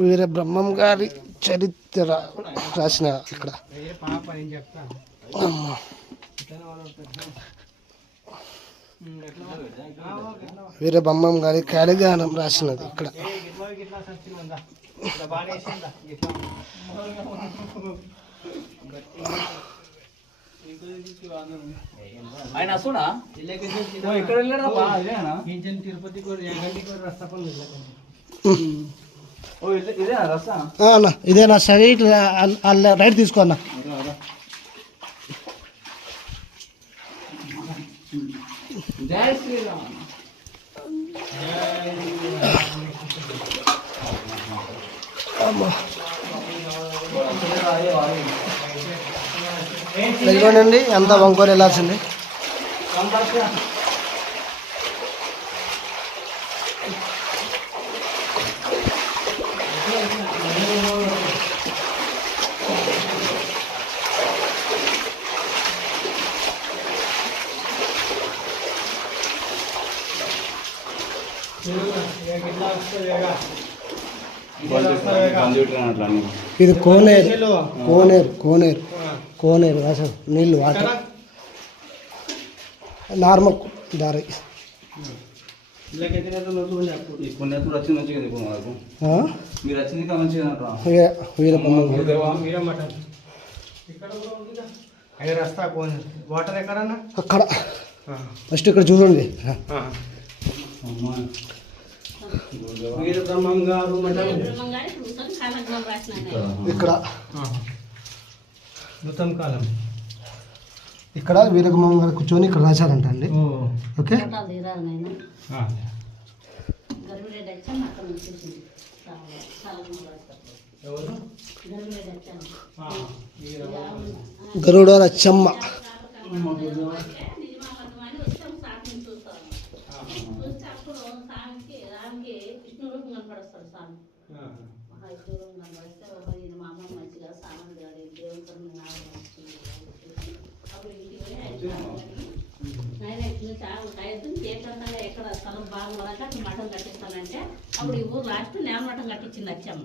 వీర బ్రహ్మం గారి చరిత్ర రాసిన ఇక్కడ వీర బ్రహ్మం గారి కాళిగానం రాసినది ఇక్కడ. ఇదేనా సరే ఇట్లా రైట్ తీసుకో అన్న. జై శ్రీరామ్. ఇదిగోనండి ఎంత వంకోరు వెళ్ళాల్సింది. ఇది కోనేరు కోనేరు కోనేరు కోనేరు అసలు నీళ్ళు వాటర్ నార్మల్ దారి. అక్కడ ఫస్ట్ ఇక్కడ చూడండి. ఇక్కడ ఇక్కడ వీరబ్రహ్మం గారు కూర్చొని ఇక్కడ రాశారంట అండి. ఓకే గరుడ రచ్చమ్మ ఎక్కడ స్థలం బాగుండక మఠం కట్టిస్తానంటే అప్పుడు ఈ ఊరు లాస్ట్ నేల మఠం కట్టించింది అచ్చమ్మ.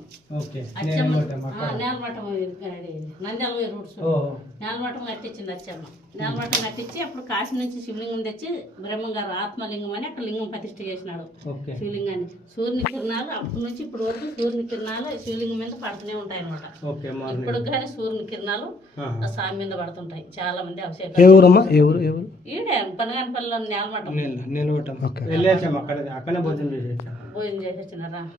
నేల మఠం నంద్యాల రూట్స్ నేల మఠం కట్టించింది అచ్చమ్మ. నేల మఠం కట్టించి అప్పుడు కాశీ నుంచి శివలింగం తెచ్చి బ్రహ్మం గారు ఆత్మలింగం అని అక్కడ లింగం ప్రతిష్ఠ చేసినాడు. శివలింగాన్ని సూర్యుని కిరణాలు అప్పటి నుంచి ఇప్పుడు వరకు సూర్యుని కిరణాలు శివలింగం మీద పడుతూనే ఉంటాయి అనమాట. ఇప్పుడు కానీ సూర్యుని కిరణాలు స్వామి మీద పడుతుంటాయి. చాలా మంది అభిషేకం ఈడే పనగానపల్లిలో నేల మఠం భోజనం చేసి వచ్చినారా.